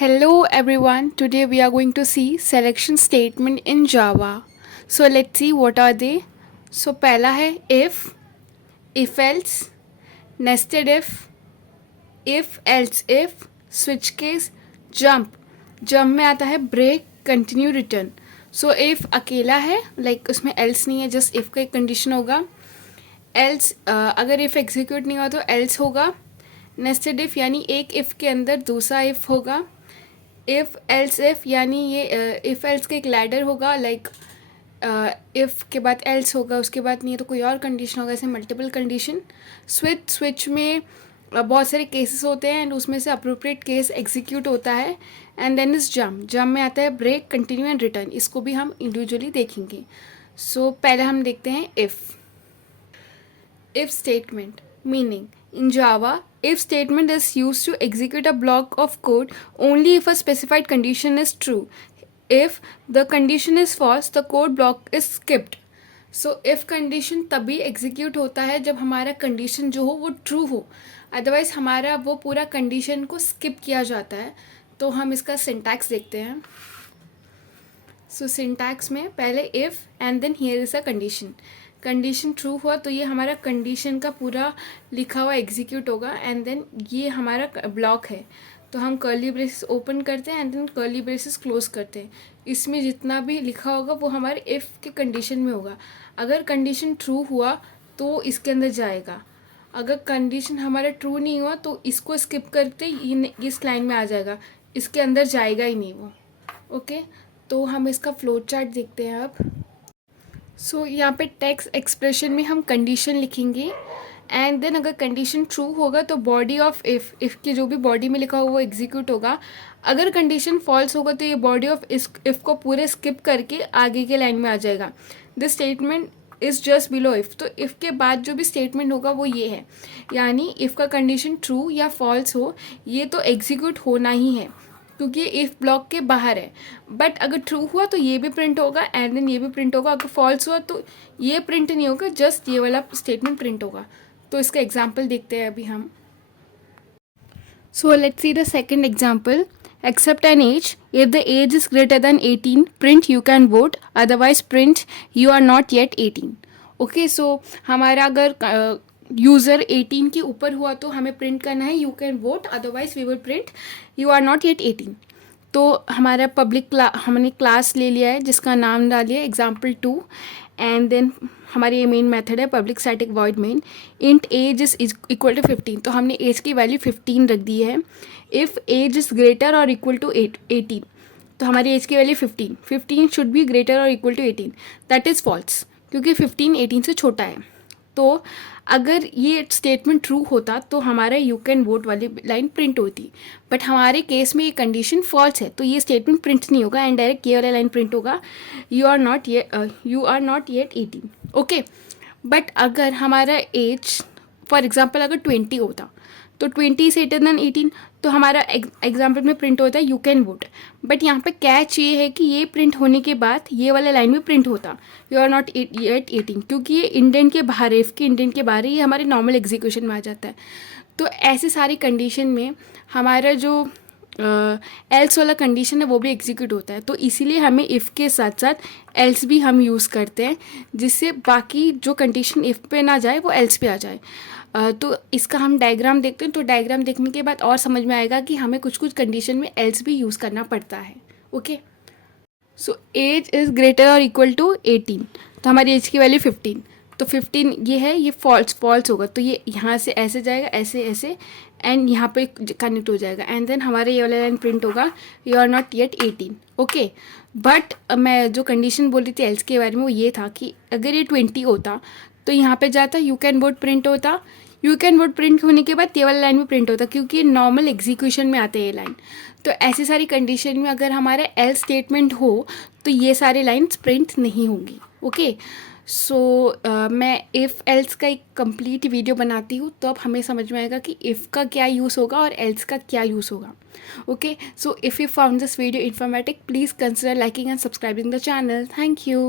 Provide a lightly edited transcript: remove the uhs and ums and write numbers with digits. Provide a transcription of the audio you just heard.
Hello everyone, today we are going to see selection statement in Java. So let's see what are they. So पहला है if else, nested if else if, switch case, jump में आता है break, continue, return. So if अकेला है like उसमें else नहीं है, just if का एक condition होगा. else अगर if execute नहीं हुआ तो else होगा. nested if यानी एक if के अंदर दूसरा if होगा. इफ़ एल्स इफ़ यानी ये इफ़ एल्स का एक लैडर होगा लाइक इफ़ के बाद एल्स होगा, उसके बाद नहीं है तो कोई और कंडीशन होगा, ऐसे मल्टीपल कंडीशन. स्विच में बहुत सारे केसेस होते हैं एंड उसमें से अप्रोप्रिएट केस एग्जीक्यूट होता है. एंड देन इज जंप में आता है ब्रेक, कंटिन्यू एंड रिटर्न. इसको भी हम इंडिविजुअली देखेंगे. सो पहले हम देखते हैं if statement. Meaning, in Java, if statement is used to execute a block of code only if a specified condition is true. If the condition is false, the code block is skipped. So if condition तभी execute होता है जब हमारा condition जो हो वो true हो, otherwise हमारा वो पूरा condition को skip किया जाता है. तो हम इसका syntax देखते हैं. So syntax में पहले if and then here is a condition. Condition true हुआ तो ये हमारा कंडीशन का पूरा लिखा हुआ एग्जीक्यूट होगा एंड देन ये हमारा ब्लॉक है. तो हम कर्ली ब्रेसेस ओपन करते हैं and then curly braces close करते हैं. इसमें जितना भी लिखा होगा वो हमारे इफ़ के कंडीशन में होगा. अगर कंडीशन ट्रू हुआ तो इसके अंदर जाएगा. अगर कंडीशन हमारा ट्रू नहीं हुआ तो इसको स्किप करते इस लाइन में आ जाएगा, इसके अंदर जाएगा ही नहीं वो. ओके, तो हम इसका फ्लो चार्ट देखते हैं अब. सो यहाँ पे टेक्स्ट एक्सप्रेशन में हम कंडीशन लिखेंगे एंड देन अगर कंडीशन ट्रू होगा तो बॉडी ऑफ इफ़ की जो भी बॉडी में लिखा होगा वो एग्जीक्यूट होगा. अगर कंडीशन फॉल्स होगा तो ये बॉडी ऑफ इफ़ को पूरे स्किप करके आगे के लाइन में आ जाएगा. This statement is just below if. तो इफ़ के बाद जो भी स्टेटमेंट होगा वो ये है, यानी इफ़ का कंडीशन ट्रू या फॉल्स हो ये तो एग्जीक्यूट होना ही है क्योंकि इफ़ ब्लॉक के बाहर है. बट अगर ट्रू हुआ तो ये भी प्रिंट होगा एंड देन ये भी प्रिंट होगा. अगर फॉल्स हुआ तो ये प्रिंट नहीं होगा, जस्ट ये वाला स्टेटमेंट प्रिंट होगा. तो इसका एग्जांपल देखते हैं अभी हम. So let's see the second example. Accept an age, if the age is greater than 18 print you can vote, otherwise print you are not yet 18. Okay, so हमारा अगर यूज़र 18 के ऊपर हुआ तो हमें प्रिंट करना है you can vote, otherwise we will print you are not yet 18. तो हमारा हमने क्लास ले लिया है जिसका नाम डालिए example2 एंड देन हमारी ये मेन मेथड है public static void main. Int age is equal to 15. तो हमने एज की वैल्यू 15 रख दी है. इफ़ एज इज़ ग्रेटर और इक्वल टू 18 तो हमारी एज की वैल्यू 15 शुड बी ग्रेटर और equal to 18. That is false क्योंकि 15 18 से छोटा है. तो अगर ये स्टेटमेंट ट्रू होता तो हमारा यू कैन वोट वाली लाइन प्रिंट होती. बट हमारे केस में ये कंडीशन फॉल्स है तो ये स्टेटमेंट प्रिंट नहीं होगा एंड डायरेक्ट ये वाला लाइन प्रिंट होगा, you are not yet 18. Okay, but अगर हमारा एज फॉर एग्जांपल अगर 20 होता तो 20 से ग्रेटर देन 18 तो हमारा एग्जाम्पल में प्रिंट होता है यू कैन वोट. बट यहाँ पे कैच ये है कि ये प्रिंट होने के बाद ये वाला लाइन में प्रिंट होता यू आर नॉट येट 18 क्योंकि ये इंडेंट के बाहर है, इफ़ के इंडेंट के बाहर है, ये हमारे नॉर्मल एग्जीक्यूशन में आ जाता है. तो ऐसे सारी कंडीशन में हमारा जो एल्स वाला कंडीशन है वो भी एग्जीक्यूट होता है. तो इसीलिए हमें इफ़ के साथ साथ एल्स भी हम यूज़ करते हैं जिससे बाकी जो कंडीशन इफ़ पे ना जाए वो एल्स पे आ जाए. तो इसका हम डायग्राम देखते हैं. तो डायग्राम देखने के बाद और समझ में आएगा कि हमें कुछ कुछ कंडीशन में एल्स भी यूज़ करना पड़ता है. Okay, so age is greater और इक्वल टू 18 तो हमारी एज की वैल्यू 15. तो 15 ये है, ये फॉल्स होगा तो ये यहाँ से ऐसे जाएगा, ऐसे एंड यहाँ पे कनेक्ट हो जाएगा एंड देन हमारा ये वाला लाइन प्रिंट होगा you are not yet 18. Okay, but मैं जो कंडीशन बोल रही थी एल्स के बारे में वो ये था कि अगर ये 20 होता तो यहाँ पे जाता यू कैन वोट प्रिंट होता. यू कैन वोट प्रिंट होने के बाद ये वाला लाइन भी प्रिंट होता क्योंकि ये नॉर्मल एग्जीक्यूशन में आते हैं ये लाइन. तो ऐसी सारी कंडीशन में अगर हमारा एल स्टेटमेंट हो तो ये सारी लाइन्स प्रिंट नहीं होंगी. ओके, सो मैं इफ़ एल्स का एक कंप्लीट वीडियो बनाती हूँ तो अब हमें समझ में आएगा कि इफ़ का क्या यूज़ होगा और एल्स का क्या यूज़ होगा. Okay, so if you found this video informative please consider liking and subscribing the channel. Thank you.